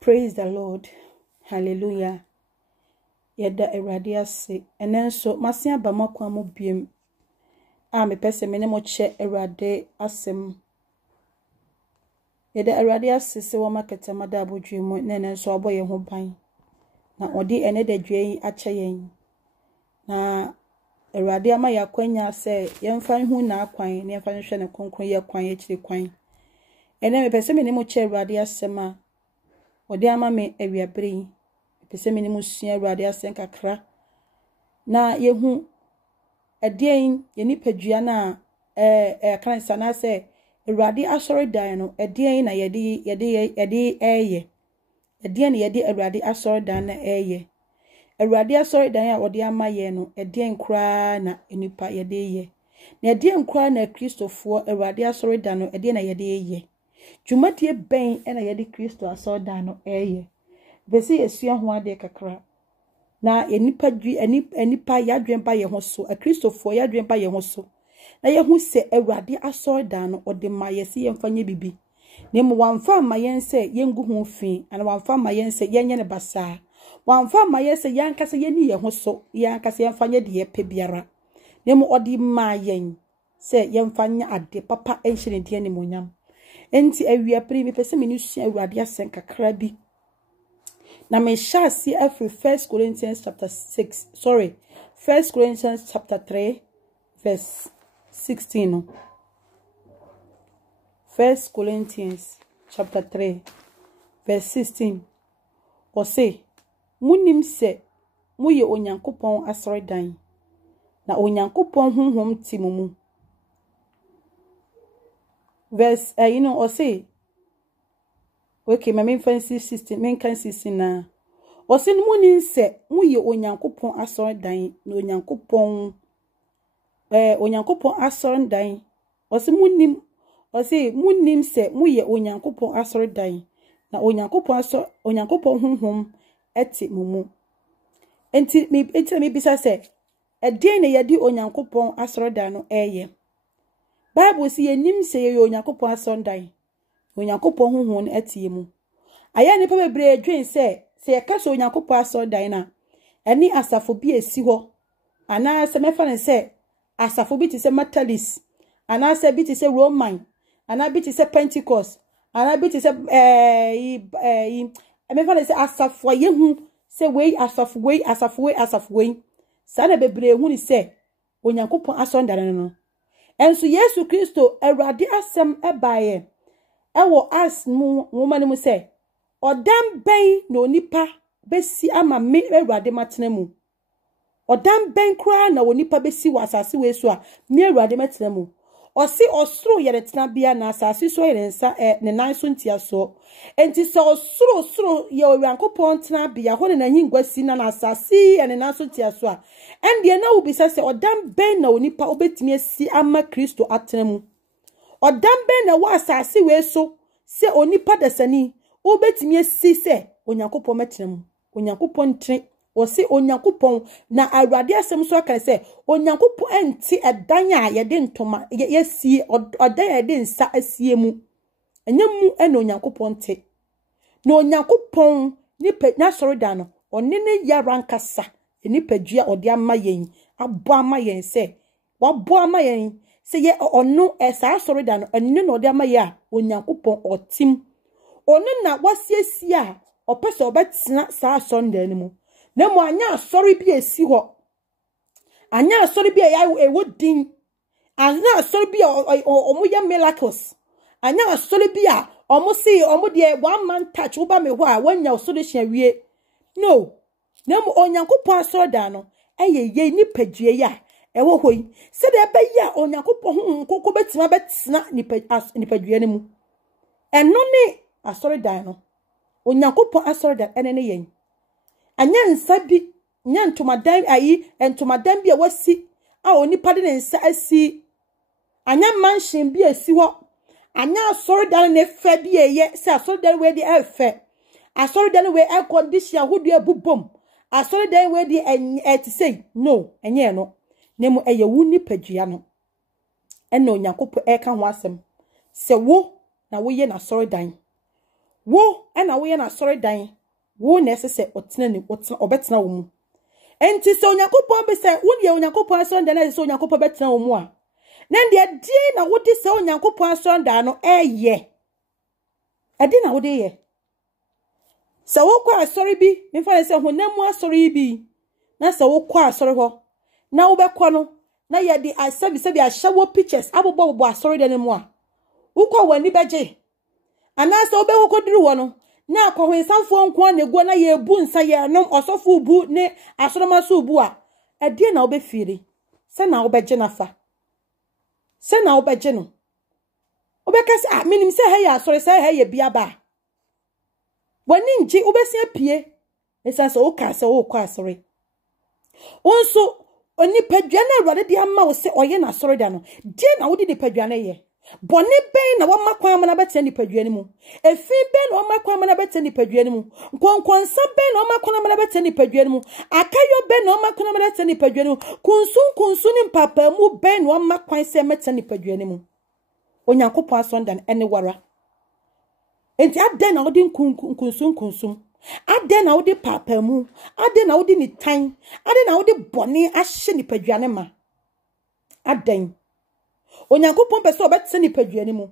Praise the Lord. Hallelujah. Yeda Awurade ase. Enenso masia ba makwa mu biem. Me pese me ne mo che Awurade asem. Yeda Awurade ase se wo maketa mada abodwe mu nenenso aboye ho ban. Na odi ene da dwe yi ache yen. Na Awurade ama yakwanya se yemfa hu na akwan ne yemfa hwe ne konkon ye kwan ye kire kwan. Ene me pese me ne mo che Awurade asem a odi ama me awiabre pese me ne musua Awurade asen kakra na yehu edien ye nipadua na kan sana se Awurade asori dan no edien na yedi eye edien na yedi Awurade asori dan na eye Awurade asori dan a odi ama ye no edien kra na enipa yedi eye na edien kra na Kristofo Awurade asori dan no edien na yedi eye Jumatie ben ena yedi Kristo asori dan no eye besi esua ho ade kakra na enipa dwi enipa yadwempa ye ho so Kristofo yadwempa ye ho so na ye hu se Awurade asori dan no ode ma ye se yemfanye bibi ne mo wamfa ma yen se yengu ho fi ana wamfa ma yen se yenye ne basa wamfa ma yen se yankasa yeni ye ho so yankasa yemfanye de ye pe biara ne mo ode ma yen se yemfanye ade papa enhire de ne monyam enti awia pri me pese me ni sua Awurade asen kakra bi na me shasi every 1 Corinthians chapter 3 verse 16 1 Corinthians chapter 3 verse 16 o say munim se muye onyankopon asredan na onyankopon honhom timumu verse o say okay my main fancy 16 main can 16 na o say munim se muye onyankopon asredan na onyankopon asredan o say munim se muye onyankopon asredan na onyankopon honhom eti mumu enti me bisa se edien na yedi onyankopon asredan no eye Bible say yenim se ye onyankopon asredan onyankopon honhom eti mu aya ne pa bebre dwen se yekaso onyankopon asredan na eni asafo bi esi ho ana se mefa ne se asafo bi ti se Methodist ana se bi ti se Roman ana bi ti se Pentecost ana bi ti se mefa ne se asafo yehu se wei asafo wei sana bebre hu ni se onyankopon asredan no enso Yesu Kristo Awurade asem ebaye ewo as mu woman mu se odam ben na onipa besi ama me Awurade matena mu odam ben kra na onipa besi wasase we so a me Awurade matena mu osi osoro yere tena bia na asase so yere nsa ne nan so ntia so enti so osoro ye Onyankopon tena bia ho ne na hingwasi na asase ne nan so ntia so a ende na wo bisa se odam ben na onipa obetimi asi ama Kristo atena mu odam ben na wa asase we so se onipa dasani obetimi asi se Onyankopon metena mu Onyankopon tre o se onyankopon na Awurade asem so aka se onyankopon enti edan a ye de ntoma yesie odan ye de nsa asie mu enyemu ena onyankopon te na onyankopon ni pe na soro da no onene yarankasa eni padua ode ama yen abo ama yen se wabo ama yen se ye onu esa soro da no enne na ode ama ya onyankopon otim onu na wasiesie a opese obetena sa Sunday ni mu na mo anya asori bi esi ho anya asori bi ya ewodin anya asori bi omo ya miracles anya asori bi a omo si omo de one man touch wo ba me ho a wanya solution wie no na mo onyankopon asori da no ye ni padue ya ewo hoi se de be ya onyankopon kokko betima ni padue ni mu eno ne asori da no onyankopon asori da ene ne yen anya nsabi nya ntomadan entomadan bi a wasi a onipa de nsa asi anya mansion bi asi ho anya asoridan ne fa bi eye se asoridan we di efe asoridan we air condition hodu abubom asoridan we di to say no enye no nemu eye wuni padua no ena onyankopon eka ho asem se wo na wo ye na asoridan wo ena wo ye na sori dan wo na esese otena ni obetena wo mu enti so Onyankopon be se wo ye Onyankopon asonda na se Onyankopon betena wo mu a na de die na wo di se Onyankopon asonda no eye edi na wo de ye se wo kwa asori bi me fa se honam asori bi na se wo kwa asori ho na wo be kwa no na ye di asabi ahyawo pictures abobo asori de ne mu a wo kwa wani beje ana se wo be kokoduru wo no na akọhwensanfo nko na ego na ye bu nsa ye nom osofo bu ne asoromaso bu a ade na obefiri se na obeje nafa se na obeje no obekase a minim se he ya asore se he ye bia ba wani nji obesi apie esa so oka se wo kwa asore onso oni padua na Awurade de ama wo se oye na asore da no die na wo de padua na ye boni ben na wama kwan mana bete ni padua ni mu efi ben na wama kwan mana bete ni padua ni mu nkonkonsa ben na wama kwan mana bete ni padua ni mu akayo ben na wama kwan mana bete ni padua ni mu kunsun ni papa mu ben na wama kwan se mete ni padua ni mu Onyankopon asondan ene wara enti ade na odi kunsun ade na odi papa mu ade na odi ni tan ade na odi boni ahye ni padua ni ma aden Onyankopon pese obetse ni padua ni mu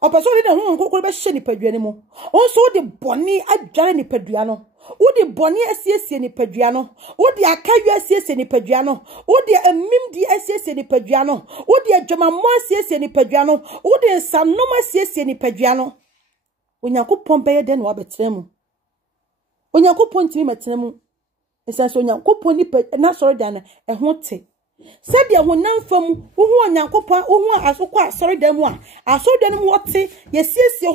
opeso de ho nkokoro be hye ni padua ni mu onso de boni adware ni padua no odi boni asiesie ni padua no odi akayu asiesie ni padua no odi amimdi asiesie ni padua no odi adwamammo asiesie ni padua no odi nsanom asiesie ni padua no Onyankopon be ye de no abetre mu Onyankopon timi metre mu esanso Onyankopon ni na soro dan ho te said ya honam fam wo hu Onyankopon wo hu asokọ asori dan mu a asori dan mu wote yesiesie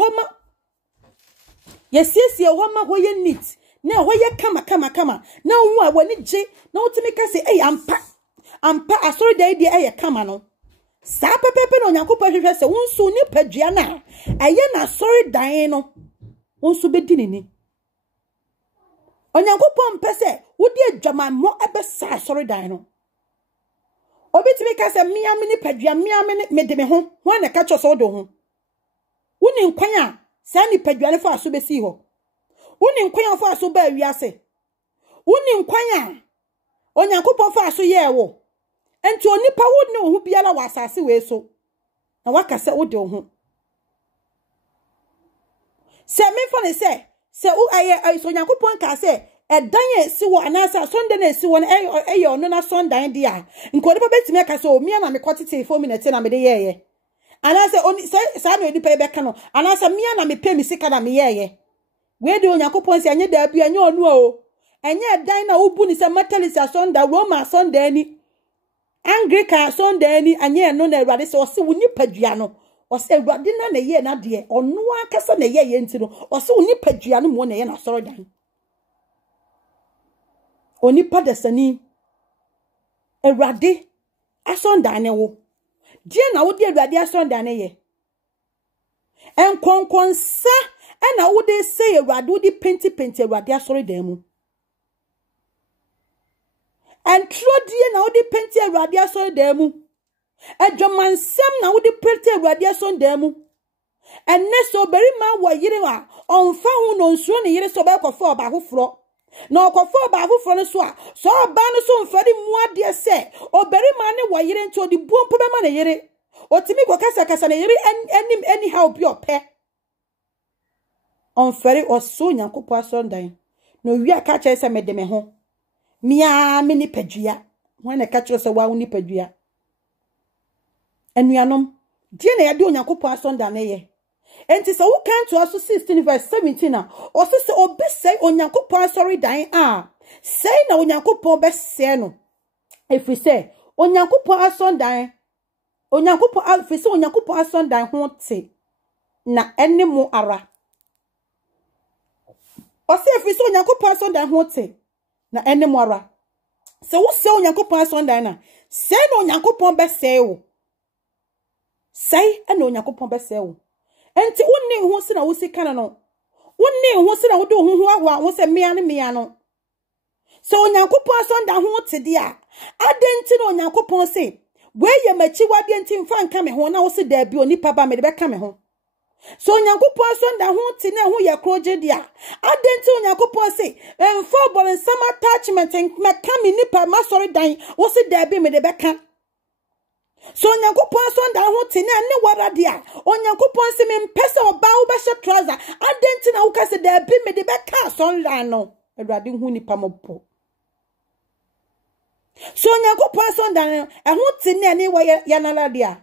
ho ma ho ye neat na ho ye kama na hu a wani je na wotimi ka se ampa asori dan di kama no sa pepepe na Onyankopon hwehwe se wonso ni padua na eye na asori dan no wonso bedi nini Onyankopon pese wodi adwamammo ebesa asori dan no obitimi ka se mia mini padua mia mini mede me ho na ka cho so do ho woni nkwan a sa ni padua ne fa aso besi ho woni nkwan fa aso ba wiase woni nkwan a Onyankopon fa aso ye wo enti onipa woni ho biala wa asase we so na waka se wo de ho se me fa ne se u aye so Onyankopon ka se edan esi wo anasa sonde na esi wo na eye ono na sondan dia nkodi pa betime ka so mia na me kwotete 4 minutes na me de yeye anasa oni sa na odi pa be ka no anasa mia na me pe mi sika na me yeye we de Onyankopon si anye da bia anye onu o enye edan na ubu ni se metalist sonda Roma sonda ni Anglican sonda ni anye no na Awurade se o se woni padua no o se Awurade na ye na de ono akasa na ye nti no o se woni padua no mo na ye na soro dan Onipa desani Awurade asonda ne wo die na wo de Awurade asonda ne ye enkonkonsa na wo de say Awurade wo de penti Awurade asori dan mu entrodie na wo de penti Awurade asori dan mu adwomansem na wo de penti Awurade asori dan mu enne so beri ma wo yire wa onfa hu no nsuo ne yire so ba kofo ba hoforo na okofo ba afoforo no so a so ba no so mfari mu ade se oberi ma ne wo yire nti odi buompo be ma na yire otimi ko kasa na yire any help your pe on feri oso Onyankopon asondan no wi aka che se mede me ho mia me ni padua ho na ka che se wa ni padua enuanom die na yade Onyankopon asondan na ye enti se wo kan to aso 16 verse 17 na o se obi say Onyankopon asori dan say na Onyankopon be se no efi se Onyankopon asondan Onyankopon asondan ho te na ene mo ara o se efi se Onyankopon asondan ho te na ene mo ara se wo se Onyankopon asondan na se na Onyankopon be se wo say na Onyankopon be se wo enti wonni hu se na wo sikana no wonni hu se na wo do hu ahwa wo se mia no so Onyankopon asonda ho te dia adenti na Onyankopon se we ye machi wade enti mfa nka me ho na wo se da bi onipa ba me de be ka me ho So Onyankopon so nda ho ti na ho ye kroje dia. Adenti Onyankopon say, "Emfo bol nsam attachment meka me nipa ma sorry dan, wo se da bi me de beka." So Onyankopon so nda ho ti na ne wara dia. Onyankopon se me mpese oba wo be she trouser. Adenti na wo ka se da bi me de beka so nda no. Awurade hu nipa mopo. So Onyankopon so nda ho ti na ne wo ya na dia.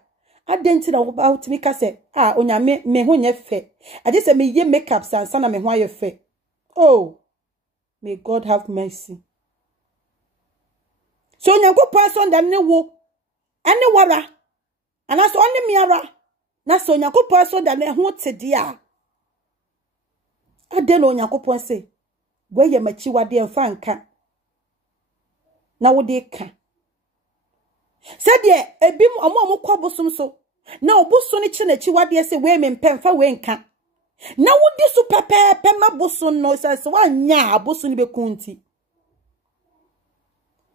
Adenti na wo ba utimi ka se onyame me ho nye fe. Ade se me ye makeup sansa na me ho aye fe. Oh, may God have mercy. So Onyankopon so nda ne wo ane wara anaso oni miara na so Onyankopon so nda ne ho te dia. Ade no Onyankopon se we ye machi wade emfa nka na wo de ka. Said ye ebim omo kwa bosom so na oboso ne chi na chi wade se we me mpemfa we nka na wo di so pepepe ma boso no se wanya aboso ni bekunti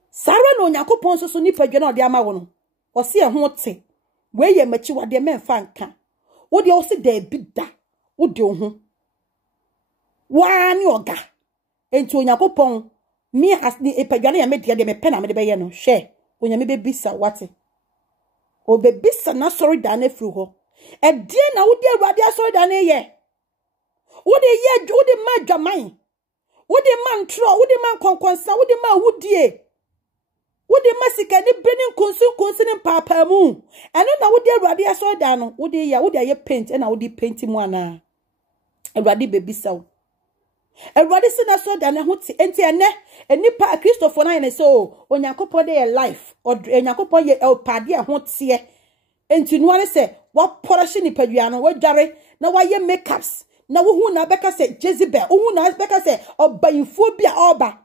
sara no Onyankopon so ni padwa na ode ama wo no o se ho te we ye machi wade me mfa nka wo de o se da bida wo de ho wa ni oga enti Onyankopon mi as ni padwa na ya me de me pe na me de be ye no hwe onyame be bisa wate o be bisa na sorry da na fru ho e die na wo de Awurade asori da na ye wo de ma dwaman wo de man tro wo de man konkonsa wo de ma wudie wo de ma sika ni benin konsun ni papa mu eno na wo de Awurade asori da no wo de ye paint na wo de paint mu ana Awurade be bisa wo Awurade se na so da na ho ti enti ene enipa Christopher na ene so Onyankopon de life Onyankopon ye pade ho tie enti no ane se wa portion ni padua no wa dware na wa ye makeups na wo hu na beka se Jezebel wo hu na beka se obayinfo bia oba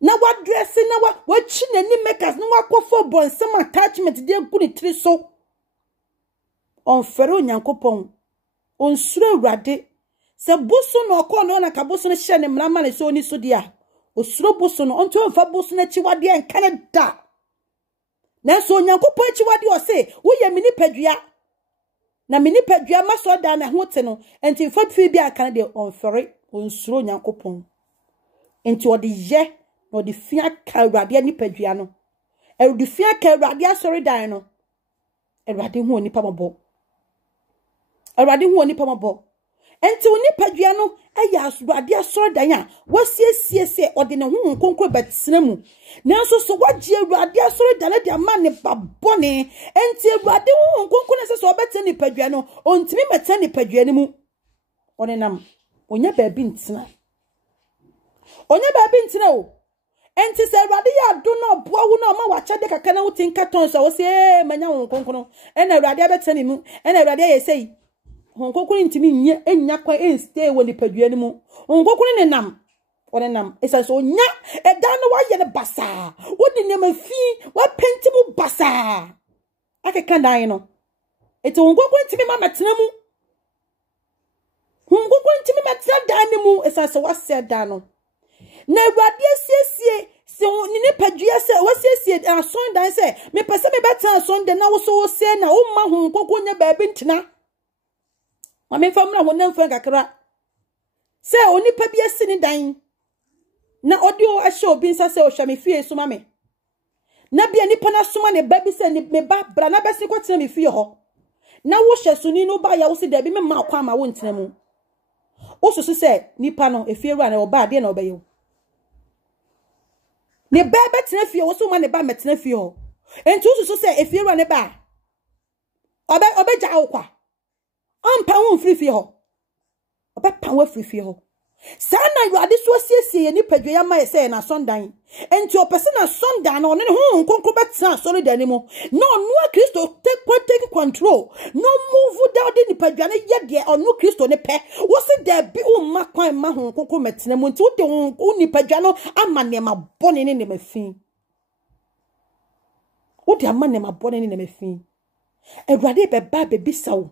na wa dress na wa chi na ni makeups na wa kofo bonsam attachment de gu ni tri so on fere Onyankopon on sure Awurade se boso no ko no na ka boso no hye ne mrama ne so ni so dia osuro boso no onto mfa boso na chi wade en Canada na so Onyankopon chi wade o se wo ye mini padua na mini padua ma so da na ho te no enti mfa fi bia kan de onfere onsuro Onyankopon enti odi ye na odi fia ka Awurade ni padua no odi fia ka Awurade asori dan no Awurade hu oni pamabo Awurade hu oni pamabo enti oni padua no eya Awurade asori dan a wasiesie odi ne hu nkonkro batsena mu nanso so wagye Awurade asori dan de ama ne babone enti Awurade hu nkonkro ne se obetse ni padua no ontimi meta ni padua ni mu onenam onya baabi ntina o enti se Awurade ya do no boa wu no ma wacha de kaka na wutin katon so wo se manya hu nkonkro ena Awurade abeta ni mu ena Awurade ye sei honkokuni ntimi nye enya kwa stay wo nipadua ni mu honkokuni ne nam onenam esa so nya eda no wa ye ne basa wodi ne mafi wa penti mu basa akeka dan no eti honkokuni ntimi ma metena mu honkokuni ntimi metena dan ni mu esa so wa se dan no na Awurade asiesie se ni nipadua se wa siesie ason dan se me pese me beta ason de na wo so wo se na wo ma honkokuni nya baabi ntina Mame famra ho namfa kakra se onipa bi asini dan na odi o ahye obi nsa se o hwa me fie so mame na bia nipa na soma ne ba bi se ni me ba bra na besi kwatena me fie ho na wo hye suni no ba ya wo se da bi me ma kwa ma wo ntena mu wo so se nipa no efie ru na oba de na obaye wo ne ba betena fie wo so ma ne ba metena fie ho enti wo so se efie ru ne ba oba ja wo kwa ampa won frifie ho obepa wa frifie ho sana Awurade so asiesie ni padua ya mai se na sondan enti opese na sondan no ne ho nkonkro betena sori dani mu no Kristo take control no move down ni padua ne ye de onu Kristo ne pe wo se da bi o ma kwan ma ho nkonkro metena mu enti wo de ni padua no ama ne ma bone ne mafin wo de ama ne ma bone ne mafin Awurade be ba be bisawo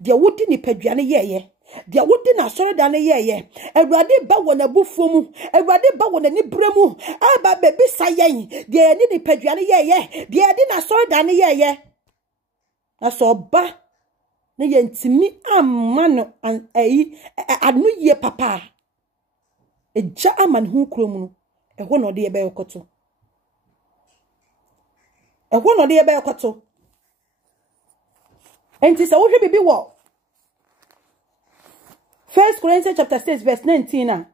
dia wodi ni padua ne yeye dia wodi na soro da ne yeye Awurade ba wona bufuo mu Awurade ba wona ni bremu aba bebi sayen dia ni padua ne yeye dia di na soro da ne yeye na so ba na yentimi amma no anu ye papa eja ama ne ho krom no ehwo no de ye be yokoto enti se wo hwe bibi wo 1 Corinthians chapter 6 verse 19 na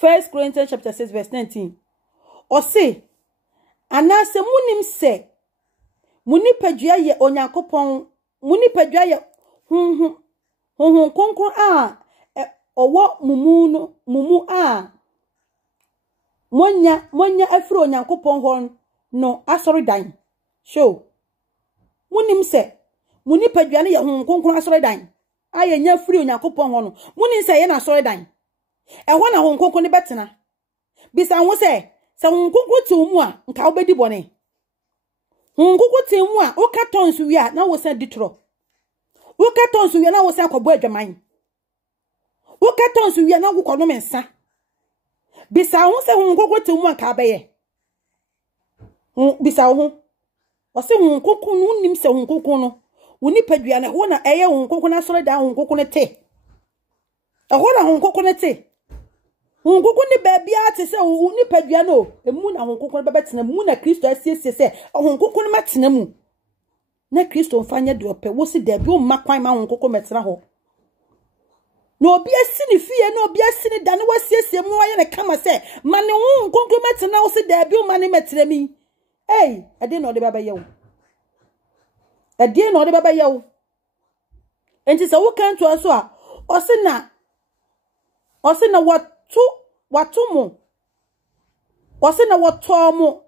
1 Corinthians chapter 6 verse 19 o say anase munim se muni padua ye onyankopon muni padua ye hunhun konkron a owo mumu a monya afro onyankopon hon no asori dan show munim se muni padua ne ye hunhun konkron asori dan aye nya afro onyankopon hon no munim se ye na asori dan ehwo na hunhun konkron ne betena bisa ho se hunhun konkron ti mu a nka obedi bone hunkuku temu a o katonsu wi a na wo san ditro o katonsu wi na wo san kobo adwaman o katonsu wi na wo kono mensa bisa ho se hunkuku temu a ka beye bisa ho o se hunkuku no nim se hunkuku no woni padua na ho na eye hunkuku na soro da hunkuku ne te ho na hunkuku ne te hunkuku ni baby ate se ni padua no emu na hunkuku be betena mu na Kristo asiesie se hunkuku ni matena mu na Kristo mfanya de ope wo se da bi o makwan ma hunkuku metena ho no obi asini fie no obi asini da ne wasiesie mu aye ne kama se mane hunkuku metena wo se da bi o mane metena mi ade no de baba yewo enti se wo kan to aso a o se na watumu wasina watomu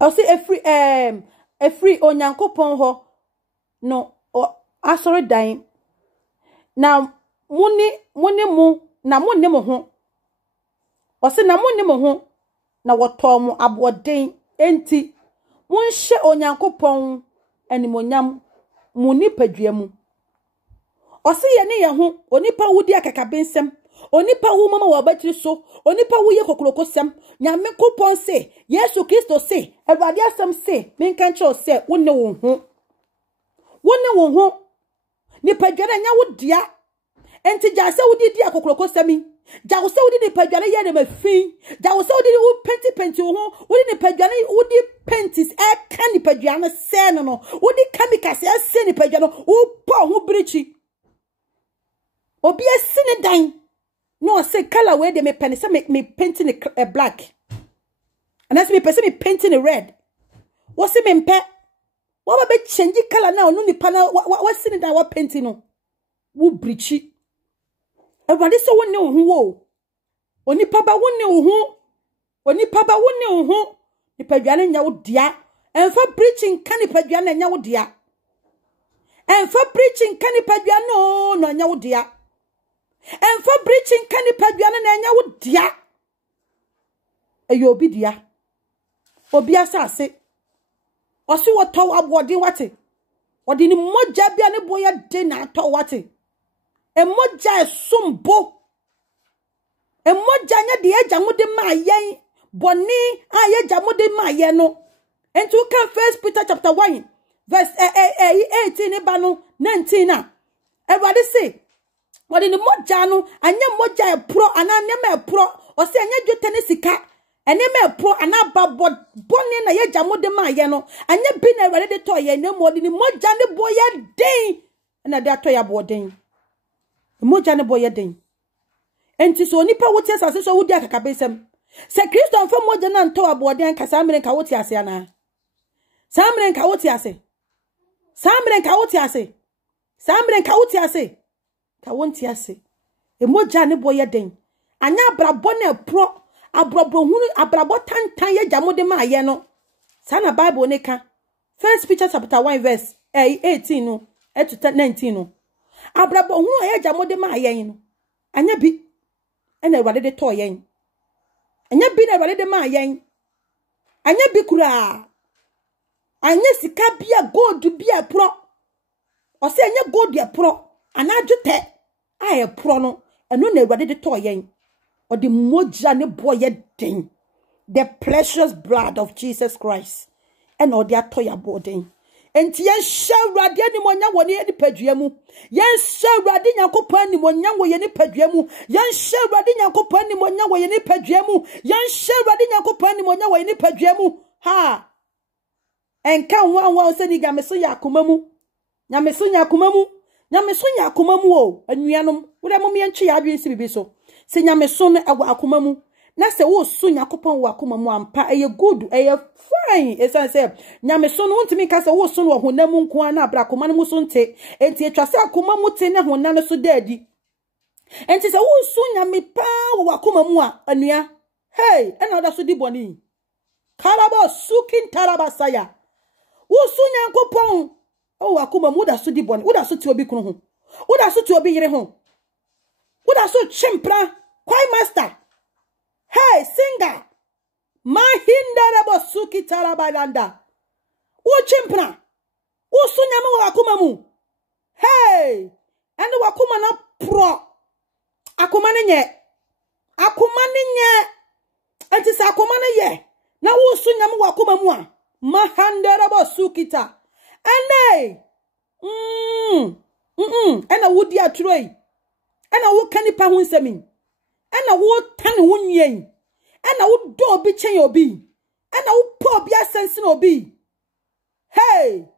osi efri onyankopon ho no asori dan na muni mu na munni mu ho osi na munni mu ho na watomu aboden enti munhye onyankopon animonyam muni padua mu osi ye ne ye ho onipa wudi akakabensem onipa wu mama wa batiri so onipa wu ye kokrokosem nyame kopon se Yesu Kristo se Awurade asem se menka nche se wonne wo ho ni padwane nya wodia enti ja se wudi dia kokrokosem ja wo se wudi ni padwane ye ne mafin ja wo se wudi ni wo penti wo ho wudi ni padwane wudi pentis ka ni padwane se no wudi kamikase se ni padwane wo po ho brichi obi asine dan no say color where they me pen say me painting a black and as me person me painting a red what say me mpe what be change color now no nipa na what sine dan what painting no wo brichi everybody so wonne wo ho onipa ba wonne wo ho nipa dwane nya wo dia emfa preaching kan nipa dwane nya wo dia emfa preaching kan nipa dwane no nya wo dia and for preaching can paduane na nya wo dia eyo obi dia obi asase osi wo to abodin wate odi ni moja bia ne boya de na to wate e moja esumbo e moja nya de eja mu de ma yen boni aye ja mu de ma yen no enti kan 1 Peter chapter 1 verse 18 ba no 19 na everybody say wadi ni moja no anya moja e pro ana nema e pro o se anya dwete ne sika enema e pro ana babbo boni na ye jamo de ma ye no anya bi na Awurade de to ye na modi ni moja ne boye den na de ato ya boden moja ne boye den enti so nipa wote asase so wudi akakabesem se Kristo anfa moja na nto aboden kasa amene ka wote ase ana samren ka wote ase ka wonti ase emoja ne boye den anya abrabo na pro abrabo hunu abrabo tantan ye jamode ma ye no sana Bible ne ka 1 Peter chapter 1 verse 18 no to 19 no abrabo hunu ye jamode ma ye no anya bi ena Awurade de to ye anya bi na Awurade de ma ye anya bi kura anya sika bia gold bia pro o se anya gold ya pro anadwete aye pro no eno na Awurade de to yen o de moja ne boye den the precious blood of Jesus Christ. And all their toya boarding. And yen shall radiani monya woni any peduemu. Yen shall radinia copani monya any peduemu. Yen shall radinia copani monya any peduemu. Yen shall radinia copani monya any peduemu. Ha! And can one sending Yamesuya Kumamu. Yamesunya Kumamu. Yamesunya Kumamu. And Yanum, with a mommy and chia dreams to be so. Say Yameson Akumamu. Na se wo so Yakopon wakumamu ampa eye good eye fine esan se nyame so no ntimi ka se wo so no honam nko ana abrakoma no so nte enti etwa se akoma mu te ne honam no so daadi enti se wo so nyame pa wakumamu a anua hey ena da so di boni karabo sukin tarabasaya wo so Yakopon o wakumamu da so di boni wo da so ti obi kunu ho wo da so ti obi yire ho wo da so chimpra kwai master. Hey, singer. Mahindarabo suki tarabalanda. O chimpna. O sunyamu wakumamu. Hey. And wakuma na pro. Akumane nye. Akumane nye. Antis akumane ye. Na o sunyamu wakumamu. Mahandarabo sukita. And hey. And a woody a tray. And a wo kani pa hunsemi. And a wood tan wun yen. And a wood do be chain obi. And a wood poor be a sense obi. Hey!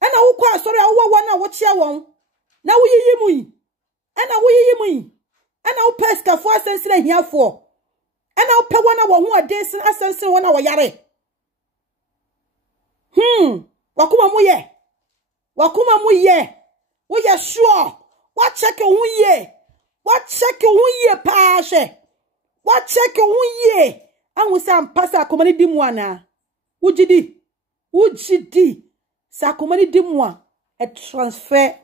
And a wood quite sorry, I want what you want. Now we yimui. And a we yimui. And a pesca for sense here for. And I'll pay 1 hour who are dancing as sense 1 hour yare. Wakuma muye. Wakuma muye. We are sure. What check a ye? What check a ye pashe? What check a ye? And we say, Passa Comani Dimwana. Would you di? Sacomani Dimwa. A transfer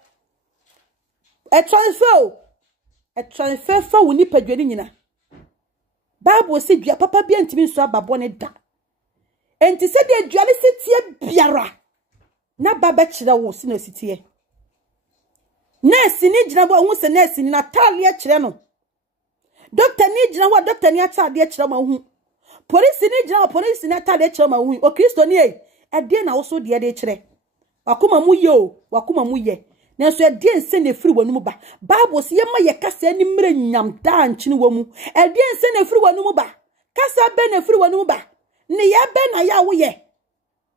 for Winnipa Judina. Bible said, your papa be and to me so baboneda. And to say the jealousy biara. Na babachida was in a city. Nurse ni jina wa se nurse ni Natalia kire no. Doctor ni jina wa doctor ni atade kire ma hu. Police ni jina wa police ni atade kire ma hu. O Kristo ni e de na wo so de kire. Wakoma mu ye o, wakoma mu ye. Na so de nse na firi wanu mu ba. Bible se ye ma ye kasa ni mre nyam da nchini wo mu. De nse na firi wanu mu ba. Kasa be na firi wanu mu ba. Ni ya be na ya wo ye.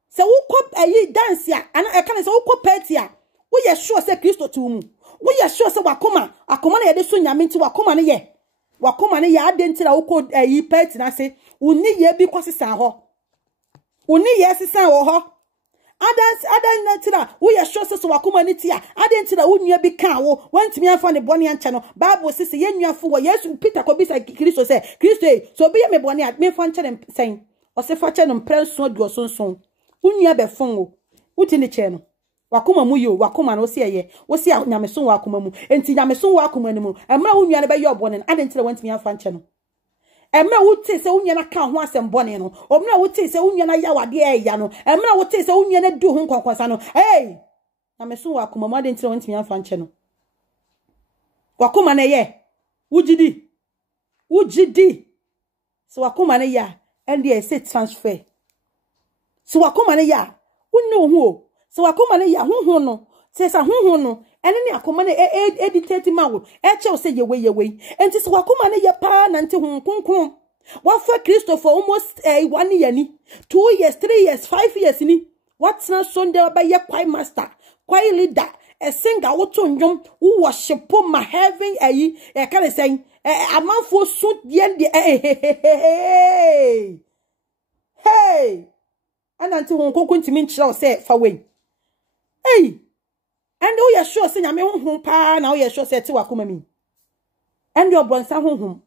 Se wo kop ayi dance ya, ana e kan se wo kop party ya. We are sure say Kristo to mu. We are sure say wakoma na ye de so nyame nti wakoma ne ye. Wakoma ne ye adenti na woko yi pet na say uni ye bi kwasesa ho. Uni ye sesa ho. Adan nti na we are sure say so wakoma ne tia. Adenti na unua bi kan wo. Wantimi anfa ne bone anche no. Bible say ye nuafo wo Yesu Peter ko bi say Kristo say Kristo so bi ye me bone a me fa nche ne sen. O se fa che no mprenso adu osonson. Unua be fon wo. Uti ne che no. Wakuma mu yo wakuma no se ye wo se nyameso wakuma mu enti nyameso wakuma ni mu emra wo nua ne be ye obone adenti na wantimi anfa nche no emra wo te se wo nua na ka ho asem bone no omra wo te se wo nua na ya wade e ya no emra wo te se wo nua na du ho nkwankwasa no hey nyameso wakuma mu adenti na wantimi anfa nche no wakuma na ye wujidi so wakuma na ya and they say transfer so wakuma na ya unno ho so wakoma ne ya honhon no se sa honhon no ene ne akoma ne editate mawo e che o se yewe enti so wakoma ne ya pa na nti hon konkon wa fa Christopher almost 1 year ni 2 years 3 years 5 years ni what's na Sunday ba ye kwai master kwai leader e singer wo to ndwom wo worship ma heaven ayi e ka le sen amanfo so de hey ananti hon konkon ntimi nkyira o se fa we. Hey, and oh, you're sure saying I'm home pa now. You're sure say to wakuma me. And your bronsa home.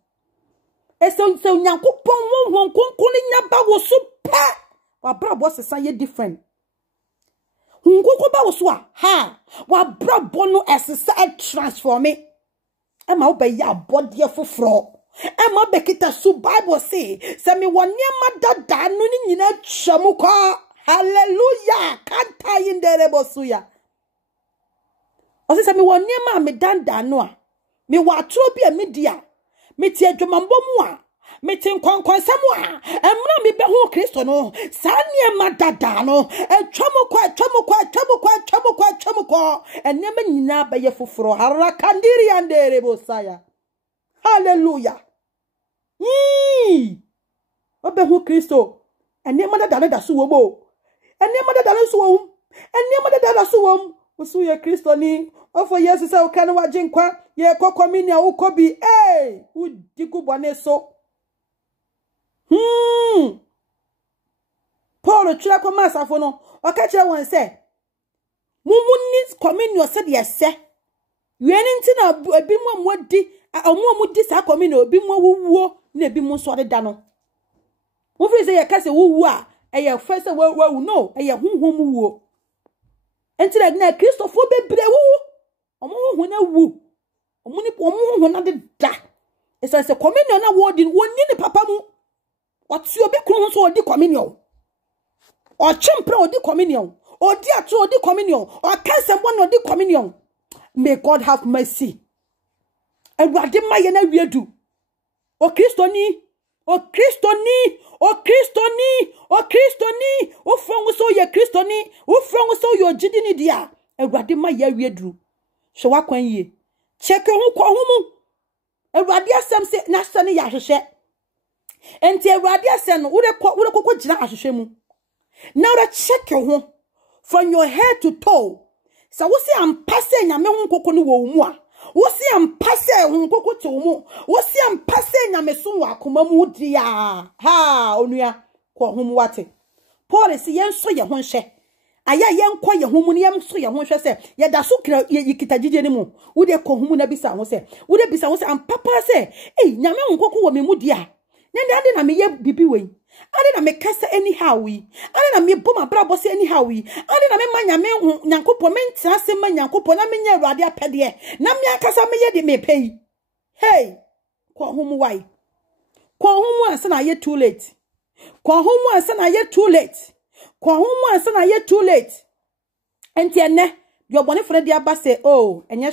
So nyanko pon won konkoni nyaba wo so pa. Wa bra boss say different. Hunko ba wo so ha. Wa bra bono esesa transform me. E ma obe ya body foforo. E ma be kita su Bible say me won niam dada no ni nyina twamu kwa. Hallelujah. Can't tie in there bosuya. O se me won niam me danda no a. Me wa tro bi a media. Me tie dwomambo mu a. metin konsamu a emra me be hu Kristo no sane madada no twamukwa enema nyina be ye foforo harakandiri andere bosaya hallelujah obe hu Kristo enema dada da so wo bo enema dada so wo enema dada so wo usu ye Kristo ni ofo Yesu se o kan wa jinkwa ye kokominia ukobi udigu bone so Paul tira ko masafo no o ka kire won se mumunni communion se de se weni ntina ebi mu amodi omudi sa communion obi mu wuwo na ebi mu so de da no wo fi se ye ka se wuwo a eye fa se wu no eye hunhum wuwo entira na Christopher bebre wuwo omo na wu omo na de da esa se communion na wo di woni ni papa mu wati obi kru so odi communion o chimpre odi communion odi atu odi communion o cancer one odi communion. May God have mercy. Ewade maye na wiedu o Kristoni o frongu so ye Kristoni o frongu so yo jidini dia ewade maye wiedu hwe wakwan ye check hu ko hu mu ewade asem se na sane ya hwehwe enti ewade asem no wo kokko gina ahwehwe mu na wo check hu from your head to toe sa wo se ampase nyame hu kokko ni wo mu a wo se ampase hu kokko te wo mu wo se ampase nyame so wa akoma mu dia ha onua ko hu mu wate Paul se yen so ye ho hwe aya yen ko ye ho mu ne yem so ye ho hwe se ye da so kira ye kitagide ni mu wo de ko hu mu na bisa ho se wo de bisa ho se ampapa se nyame hu kokko wo me mu dia ade na me ye bibi we ade na me kasa anyhow we ade na me boma brabo se anyhow we ade na me manya me nyankopɔ me ntia se ma nyankopɔ na me nya Awurade apede na me akasa me ye de me pay hey ko hu mu wai ko hu mu ansa na ye too late ko hu mu ansa na ye too late ko hu mu ansa na ye too late enti ene yo bone fere dia ba se enye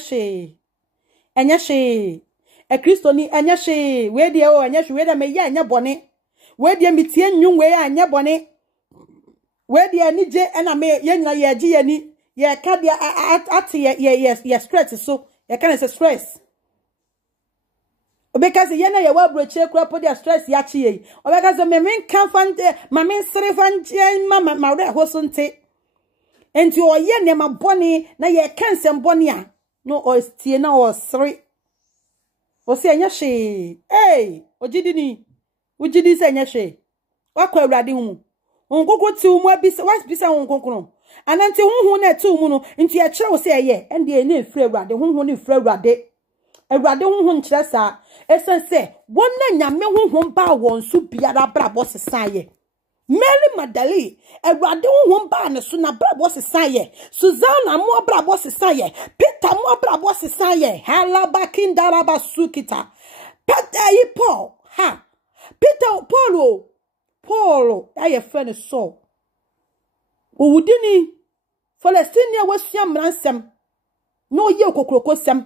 hwe e Kristo ni enye hwe we de enye hwe we de me ye enye bone we de mitie nwun we anya bone we de ani je na me ye nyina ye je ye ni ye ka de at ye stress so ye kan say stress obeka se ye na ye wa broche kura po de stress ya chi ye obeka se me kan fante ma me sere fanje ma re ho so nte enti o ye ne ma bone na ye kan sem bone a no o tie na o sere o se anya hwe ojidi ni ujidi se nya hwe wakwa Awurade hu onkoko ti umu abisa wasbisa onkoko ananti hu na ti umu no nti e kire wo se eye ende na efre Awurade hu na efre Awurade hu nkire sa esense wonna nyame hu ba won so biara brabo sesaye Mary Magdalene Awurade hu ba ne so na brabo sesaye Susanna mo brabo sesaye Peter mo brabo sesaye halabakindara sukita Peter Paul ha Peter Paul aye friend so owudini Palestine wasua mransem no ye kokroko sem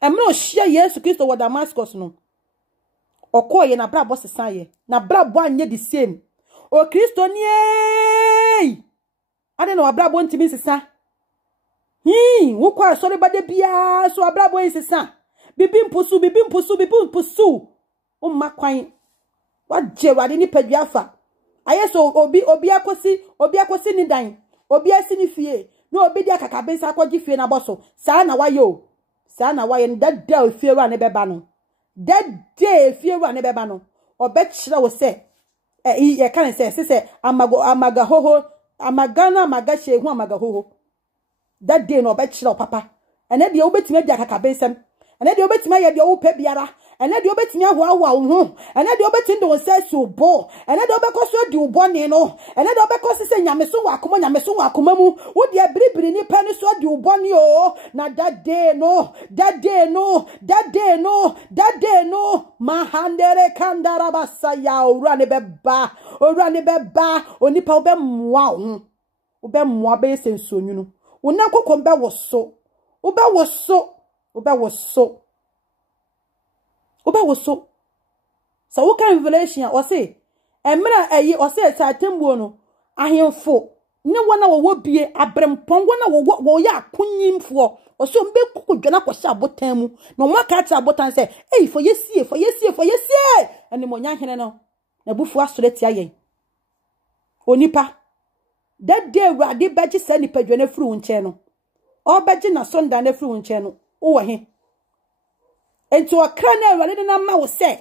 emro hia Yesu Kristo wa Damascus no okoye na brabo sesaye na brabo anye the same o Kristo ni ade na wa brabo ntimi sesa wo kwa sori bade bia so brabo yin sesa bibi mpusu o makwan wa Awurade ni paduafa ayeso obi akosi ni dan obi asi ni fie no obi dia kakabensa akwaji fie na boso saa na wayo that day fie wa ne beba no that day fie wa ne beba no obekira wo se ye kan se amaga hoho amagana magache hu amaga hoho that day no obekira papa ene de obetime dia kakabensam ene de obetime ye de wo pa biara ene de obetime ahoawa wo ho ene de obetin de wo se so bo ene de obekoso di ubone no ene de obekoso se nyameso wa akoma mu wo de bribiri ni pa ni so di ubone o na that day no mahandere kandara basaya owura ne beba onipa obemmoa ho obemmoa be sensonwunu wona kokombe wo so oba wo so sa wo kan revelation o say emra ayi o say sa tembuo no ahemfo ne wona wo bie abrempon wona wo ya akunyimfo o so mbe kukudwana kwa sha botan mu no mo ka tra botan say for yesie ani mo nya hene no na bufu asore tia yen onipa that day Awurade baji sa nipadwane furu wo nche no o baji na sonda na furu wo nche no wo he enti okra na Awurade na ma wo say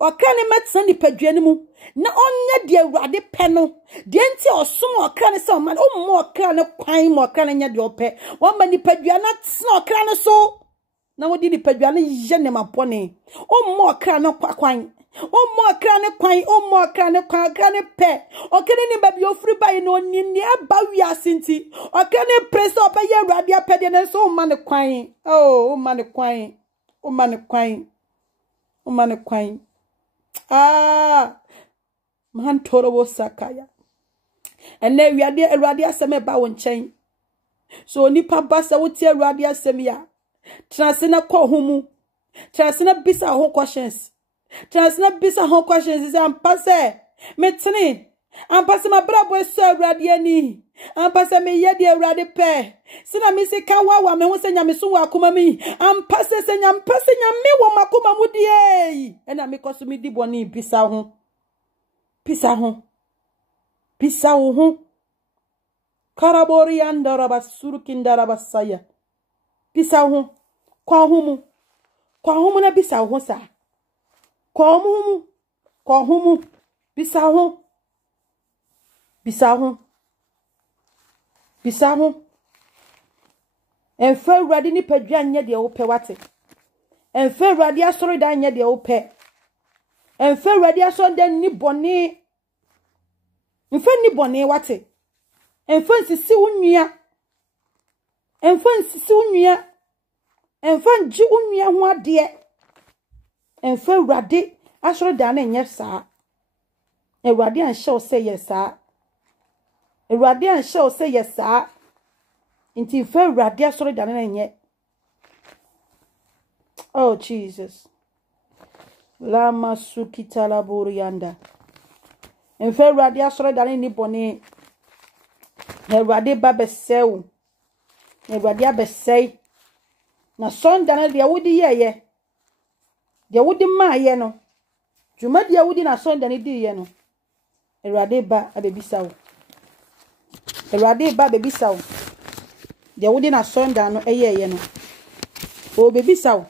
okra ne metsa nipadwane mu na onnya de Awurade pe no de enti osom okra ne se o ma o mo okra ne kwan mo okra ne nya de ope wo ma nipadwane tsna okra ne so na wo di nipadwane je ne mapone o mo okra ne kwan o mo okra ne kwan o mo okra ne kwan okra ne pe okra ne babi ofri bai no ni aba wi asinti okra ne preso oba ye Awurade apede ne so o ma ne kwan o ma ne kwan o ma ne kwan o ma ne kwan man torobo sakaya ene wiade Awurade aseme ba wo nchen so nipa basa wotie Awurade aseme ya transena ko homu transena bisa ho questions transena bisa ho questions is ampase metene ampase mabrabo eso Awurade ani ampase me ye de Awurade pe sina mi se kan wa me ho se nyame so wa akoma mi ampase se nyame wo makoma mu die ena me koso mi di boni bisa ho karabori andara basuru kindara basaya bisa ho kwa homu na bisa ho sa kwa homu bisa ho enfa Awurade ni padua nya de wo pe wate enfa Awurade asori da nya de wo pe enfa Awurade asori da ni bone enfa ni bone wate enfa nsisi unua enfa nji unua ho ade enfa Awurade asori da na nya saa Awurade an show say yes Awurade an show say yes Inti fe Awurade asori da na nya oh Jesus lama sukita la burianda enfa Awurade asori da ni bone Awurade ba besew Awurade abesei na sonda na de wodi ye de wodi ma ye no dwuma de wodi na sonda ne di ye no Awurade ba abebisawo Awurade ba bebisawo de wodi na sonda no ye no o bebisawo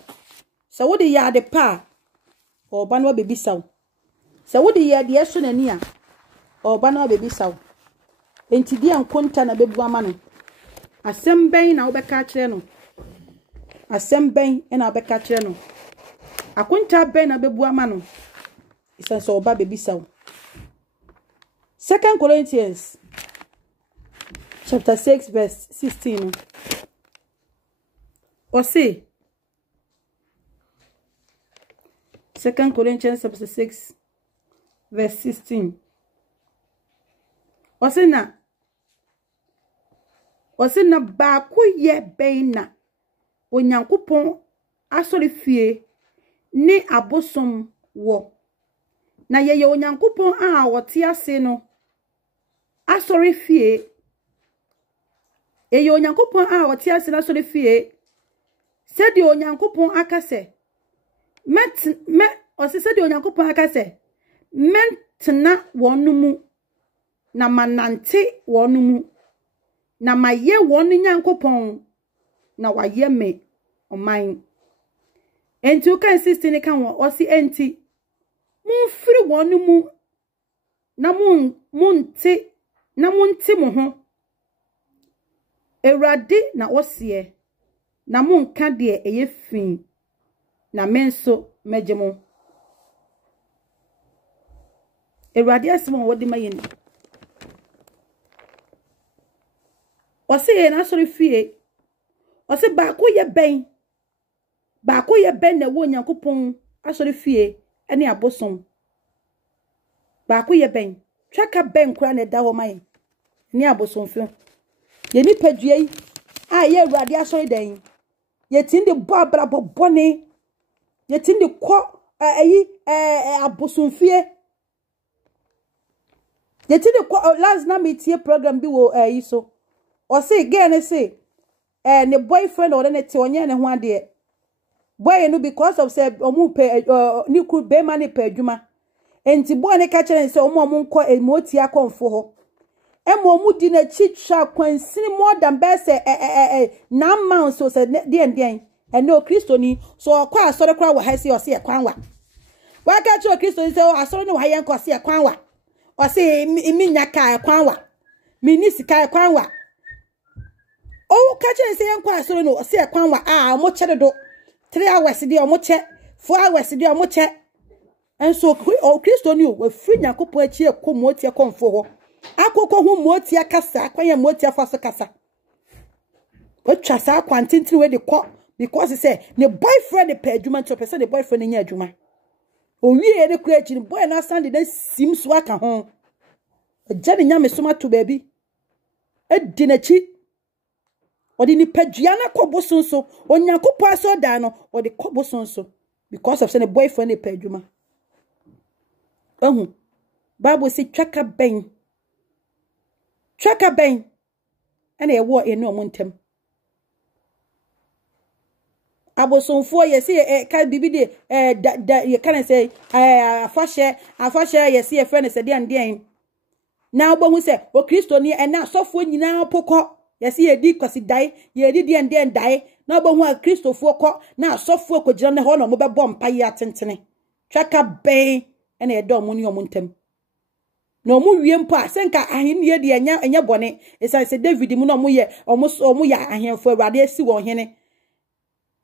se wodi ya de pa o ba no bebisawo se wodi ye de eso na ni a o ba no bebisawo enti di ankonta na bebu ama no asem na obeka kire no asem na obeka kire no akonta ben na bebu ama no isanso oba bebisawo 2 Corinthians chapter 6 verse 16 or say 2 Corinthians chapter 6 verse 16 or say na ba ko ye ben na onyankopon asori fie ni abosom wo na ye onyankopon a wote ase no asori fie ye onyankopon a wote ase na asori fie se de onyankopon akase se de onyankopon akase mentna wonumu na manante wonumu na maye wonu nyankopon na waye me oman enti uka insist ni kan wo si enti munfiri wonumu na munti mo ho Awurade na osie na munka de eye fin na menso mejemo Awurade asemo wodi mayeni Ose na sori fie ose ba ko ye ben na wo Nyankopon asori fie ene abosom ba ko ye ben twaka ben kura na da ho mai ni abosom fie ye ni padua yi a ye Awurade asori dan ye tindi bo abrabo bone ye tindi ko abosomfie yeti de last na metie program bi wo so o say again say ne boyfriend or ne te onye ne ho ade boy no because of say omu pe ni ku be ma ne pe adwuma enti boy ne ka kire say omu nko emoti akonfo ho omu di na chicha kwansini more than best 9 months so say den no Kristo ni so kwa asore kwa wa ha say o say kwanwa wa ka kire Kristo ni say asore ni wa yen ko say kwanwa o say mi nya ka kwanwa mi ni sika kwanwa o ka kire say yen ko asore no o say kwanwa mo che do 3 hours di o mo che 4 hours di o mo che en so Kristo ni o free Nyankopon achi ekomo tie konfo ho akoko hu moti akasa kwanya moti afaso kasa o twasa kwantintini we de ko because say ne boyfriend pe adwuma to person the boyfriend nya adwuma o wie de kura echi boy na stand de sim so aka ho jani nya mesoma to baby edi na chi odi ni padua na kobosonso onyankopɔ aso da no odi kobosonso because of say the boyfriend pe adwuma Bible say twaka ben ene ye wo enu omuntem abosonfo ye say ka bibide ye kan say afashe ye say ye friend say den na obohu say o Kristo ni ena sofo nyina pokọ ye say ye di kwasi dai ye di den dai na obohu a Kristofo kọ na sofo kogina ne ho no mo be bom pa ye atentene twaka ben ene ye do omuni omuntem no mu wie mpo asenka ahenni de enya bone esa se David mu no mu ye omu ya ahenfo Awurade asi wo hene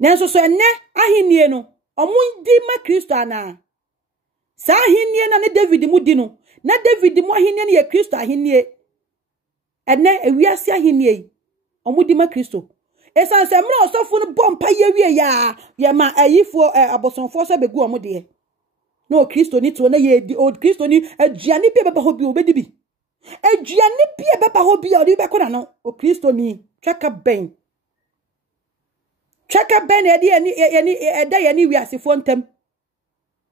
nanso so enne ahenni no omu di ma Kristo ana sa ahenni na ne David mu di no na David mu ahenni ne ye Kristo ahenni enne ewiase ahenni omu di ma Kristo esa se mra osofo no bompa ye wie ya ma ayifo abosonfo so begu omu de no Kristo ni to na ye di old Kristo ni aduane bi beba hobi obedi bi aduane bi beba hobi odi be kona no o Kristo ni twaka ben eda ye ni wiasefo ntem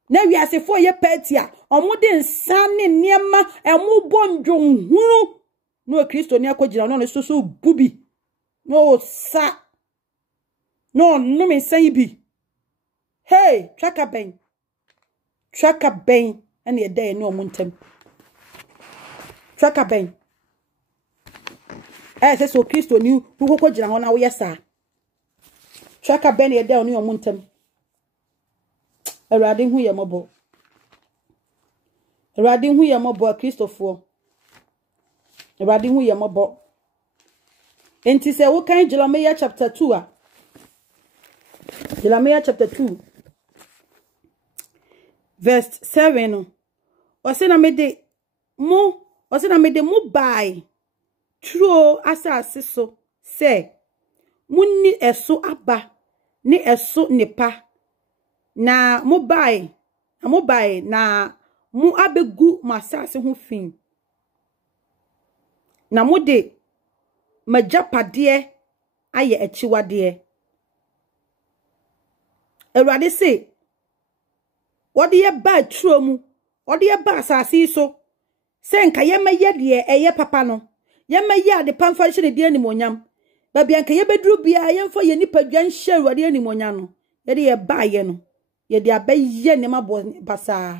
na wiasefo ye petia omude nsane niema emu bonjo hunu no Kristo ni akogina no so bubi no sa no me san bi hey twaka ben and ye day no muntem twaka ben say so Kristo ni kokoko gina ho na wo yesa twaka ben ye day no muntem Awurade hu ye mobo Kristofo Awurade hu ye mobo enti se wo kan Jeremiah chapter 2 Jeremiah chapter 2 verse 7 osena mede mu bai true asase so say munni eso aba ni eso nipa na mu bai na mu abegu masase ho fin na mu de majapade aye echiwade Awurade say wodi ye ba true mu wodi ye ba asase so se nka ye meye de eye papa no ye meye ade pamfa hye de animonyam ba bia nka ye beduru bia ye mfa ye nipadua nhye Awurade animonyam no ye de ye ba ye no ye de abaye ne mabo basa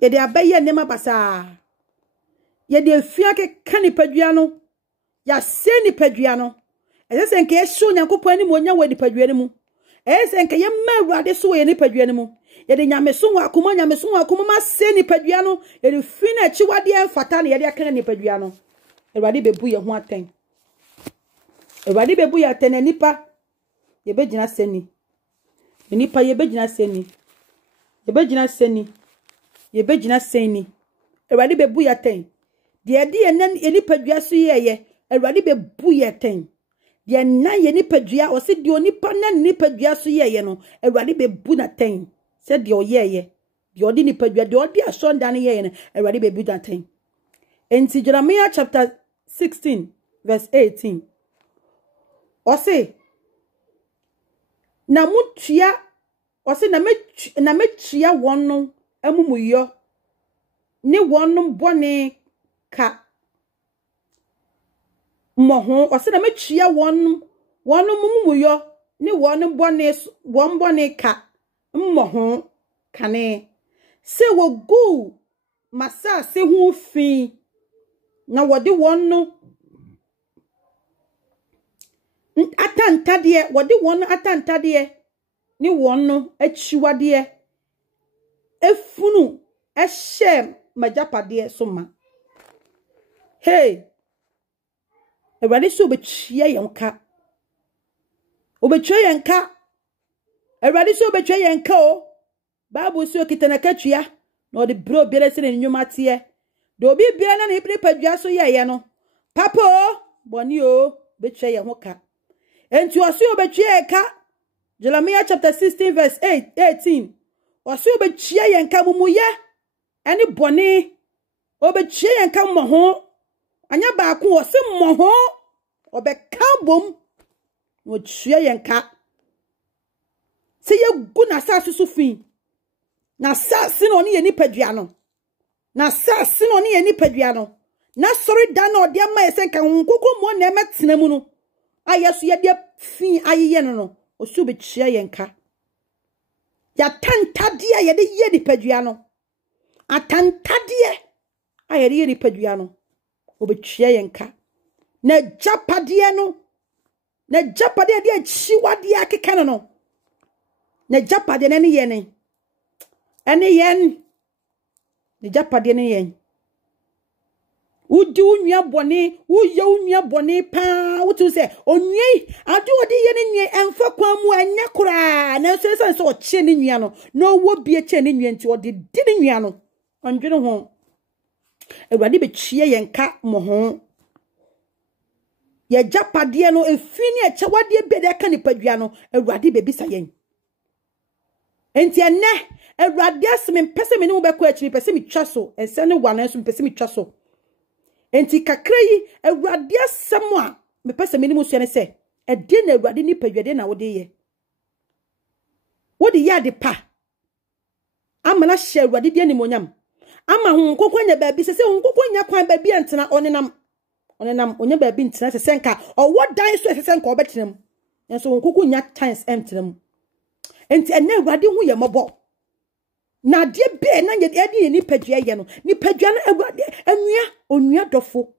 ye de abaye ne mabasa ye de afia ke kanipadua no ya se nipadua no se nka ye hye Nyankopɔn animonyam we nipadua ne mu se nka ye ma Awurade so ye nipadua ne mu ye de nyameso wa akoma ma se nipadua no ye de fina chiwade enfata na ye de aka nipadua no Awurade bebu ye ho aten Awurade bebu ye aten nipa ye begina seni nipa ye begina seni Awurade bebu ye aten de ye nipadua so ye Awurade bebu ye aten de na ye nipadua o se de onipa na nipadua so ye no Awurade bebu na aten said your ye the ordinary pedua the odi asonda ne ye Awurade bebu that thing in Jeremiah chapter 16 verse 18 or say na mutua ose na mechia wonno amumuyo ne wonno bone ka moho ose na mechia wonno mumuyo ne wonno bone ka moho kane se wo gu masa se hu fi na wode wonno atantade wode wonno atantade ni wonno achiwade efunu ehye majapade soma hey ewade so obechia yenka ewade so obechia yenka o Bible so kitana katua na ode bro biara se ne nnwuma tie do obi biara na ne padua so ye no papa o boni o betwa ye ho ka enti oso obetwa ye ka Jeremiah chapter 16 verse 18 oso obetwa ye nka mumuye ene boni obetwa ye nka moho anya ba ko ose moho obeka bom no twa ye nka se ye gu na sa susu fin na sase no ne ye nipadua no na sase no ne ye nipadua no na sori da na ode ma ese nka nkoko mo na emetena mu no ayeso ye de fin ayeye no osu be chia ye nka ya tantade ye de ye nipadua no atantade aye de ye nipadua no obetwa ye nka na japade no na japade de achiwade akeka no na japade ne ye ne ene yen ni japade ne yen udi unwa bone uye unwa bone pa wutu se onye ade odi ye ne nwe emfa kwa mu anya kura na so so o che ne nwa no na owo bie che ne nwa nti odi di ne nwa no ondwene ho ewade be chie ye nka mo ho ye japade no efini e chewade be de ka ni padua no ewade be bisa yen enti ene ewrade asem pese me ne wo bekọ akiri pese me twa so ense ne wana so pese me twa so enti kakra yi ewrade asem a me pese me ne mu so ne se e de na ewrade ni padwade na wo de ye wo de ya de pa amana hye ewrade de animonyam ama hu kokonya ba bi se hu kokonya kwan ba bi antena onenam onya ba bi ntena se nka owo dan so se nka obetenam enso hu kokonya chance entenam enti ene ewrade hu ye mobo na de be na ye ni padua ye no ni padua na ewrade onua dofo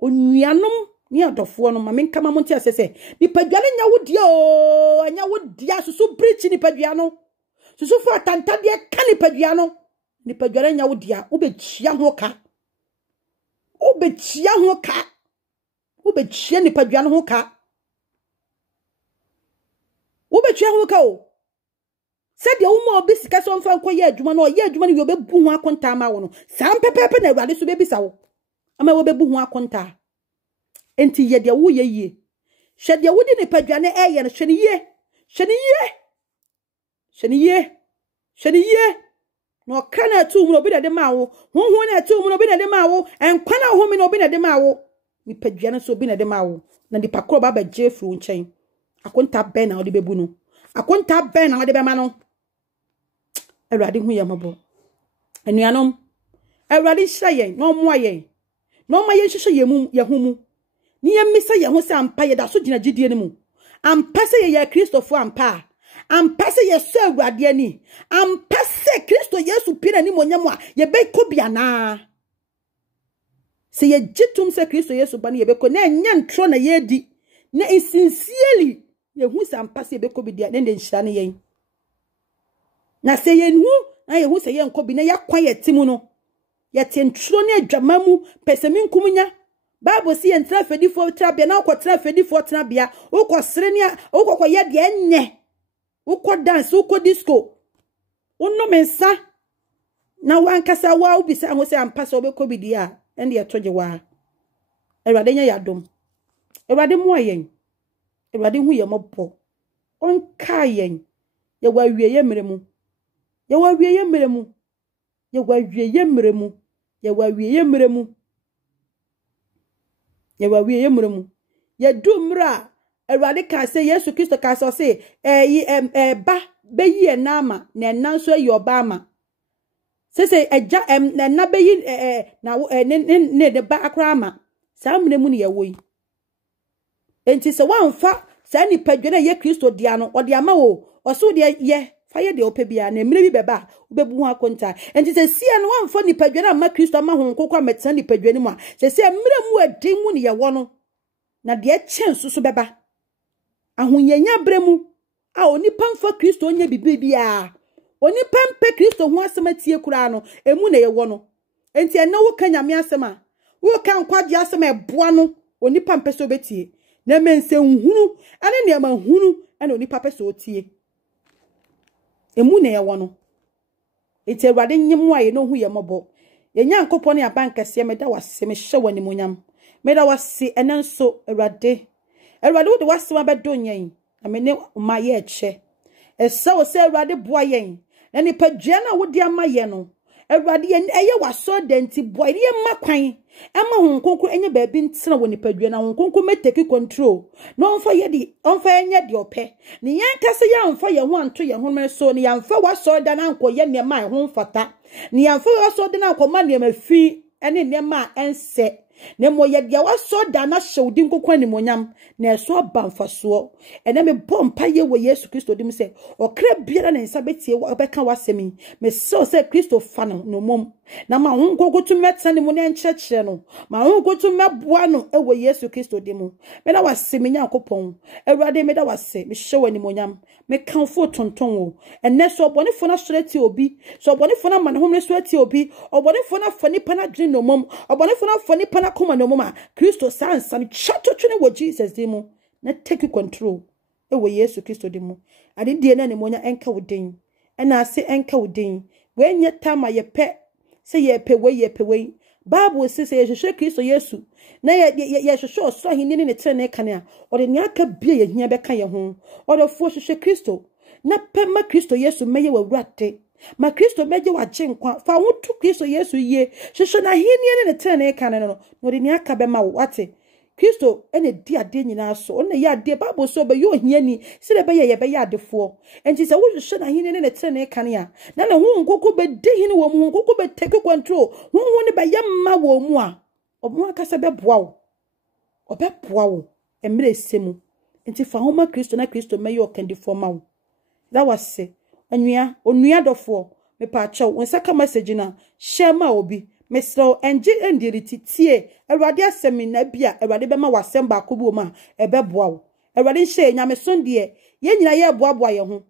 onuanom ni adofo no ma menka ma monti asese ni padua na nya wodi o anya wodi asusu preach ni padua no susu fo tantade ka ni padua no ni padua na nya wodi a obechia ho ka obechia ni padua no ho ka obechia ho ka o said the woman obi sika so mfa nkoye adwuma no ye adwuma no obebu hu akonta ma wo no sam pepepe na awade so bebisa wo ama wo bebu hu akonta enti ye de wo ye yie hwe de wodi ne padua ne eye no hwe ne yie no kana tu mu obi de ma wo hu na tu mu obi de ma wo enkwa na ho mi no obi de ma wo ni padua no so obi de ma wo na di pakro ba ba jefru nchen akonta be na odi bebu no akonta be na odi be ma no Ewrade hu ye mabo enuanom ewrade hya yen no mo ayen no ma yen hwehwe ye mu ye hu mu ni ye misa ye hu se ampa ye da so gina gidie ne mu ampa se ye Kristofo ampa se ye so ewrade ani ampa se Kristo Yesu pira ni monyam a ye be ko bia na se ye gitum se Kristo Yesu ba ni ye be ko na enya ntro na ye di na sincerely ye hu se ampa se ye be ko bia na nde nhira ne yen na se ye hu na ye hu se ye nko bi na ya kwan ye timu no ye tentro ne adwamamu pesemi nkumunya Bible si entra fedifo trabia na okotra fedifo trabia okosere ne okokoye de enye ukọ dance ukọ disco unno mensa na wankasa wa ubisa ho se ampa so obekọ bidia ende ye toje wa Ewrade nya yadom Ewrade mu ayen Ewrade hu ye mobo onka yen ye wa wie ye meremu ye wa wie ye meremu ye du mra Awurade ka se Yesu Kristo ka se ba beyi enama na enanso ayi obama se eja na beyi na ne de ba akra ama saa mne mu ne ye wo yi enti se wanfa saa ni padwe na ye Kristo dia no ode ama wo oso de ye fa ye de opebia na mre bi beba ubebu ho akonta enti se sia no wanfa ni padwe na ama Kristo ama ho kokwa metsa ni padwe ni mu a se mre mu adin mu ne ye wo no na de chenso so beba ahoyenya bremu a onipa mfa Kristo onye bibia onipa mpe Kristo ho asematie kura no emu na ye wo no enti ena wo ka nyame asema wo ka nkwaje asema eboa no onipa mpe so betie na mense nhunu ane ne ma hunu ene onipa pe so tie emu na ye wo no enti Awurade nyemu aye no hu ye mobo ye nyankopɔ ne abankase meda wase me hye wani monyam meda wase enenso Awurade wo de wasema bedo nyen amene ma ye eche esa wo se Awurade boa yen na ni padua na wo de ama ye no Awurade eye waso denti boa ye makwan ema honkonko enye baabi ntsena wo ni padua na honkonko meteki control no onfa ye di onfa enye de ope ni yen kase ya onfa ye ho anto ye ho meso ni yanfa waso da na anko ye nema ho mfata ni yanfa waso da na anko ma nema fi ene nema ense Nemo ye dia waso da na hwewdi nkokwa ni monyam na eso banfaso ene me bompa ye wo Yesu Kristo dim se okra biara na nsa betie wo beka wasemi me se Kristo fa no mom na ma ho nkokotu metane mu na nkyekere no ma ho nkotu meboa no e wo Yesu Kristo dim me na wasemi Nyankopon Awurade me da wase me hwe wani monyam me kanfo tonton wo ene so obonefo na soreti obi so obonefo na manhomre so ati obi obonefo na fani pana dwin no mom obonefo na fani pana koma no mom Kristo sansan chatotwene wo Jesus dim na take control e wo Yesu Kristo dim ade die na ne monya enka wodin ena ase enka wodin we nya tama ye pe se ye pe we Bible says ye hwehwe Kristo Yesu na ye hwehwe oso ahini ne trene kane a ode ne aka bie ye hia beka ye ho ode fo hwehwe Kristo na pe ma Kristo Yesu meye wawurate ma Kristo meje waje nkwa fa wotu Kristo Yesu ye hwehwe na ahini ne trene kane no ode ne aka be ma wo wate Kristo ene di ade nyina so ona ye ade Bible so be yo hia ni se be ye be ye adefo enti se wo hwehwe na ahini ne trene kane a na le hu nkoko be de hini wo mu nkoko be take control hu ne be ye ma wo mu a obo akasa be boa wo obeboa wo emre semu enti fa homa Kristo na Kristo me yo kandifo ma wo that was say onua dofo me pa chaw won saka message na share ma obi mesro enje endiriti tie Awurade asemi na bia Awurade be ma wasem ba ko bi o ma ebeboa wo Awurade hye nyame sonde ye nyina ye boaboa ye ho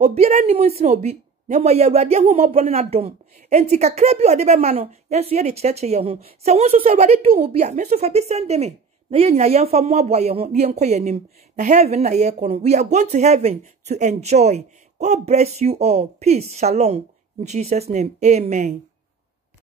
obiara nimu nsina obi na mo ye Awurade hu mo bro na dom enti kakra bi ode be ma no yenso ye de kyereke ye ho se won so Awurade du ho bi a me so fa bi sende me na ye nyina ye mfa mo aboa ye ho ye nko ye nim na heaven na ye kono we are going to heaven to enjoy. God bless you all. Peace, shalom, in Jesus' name, amen.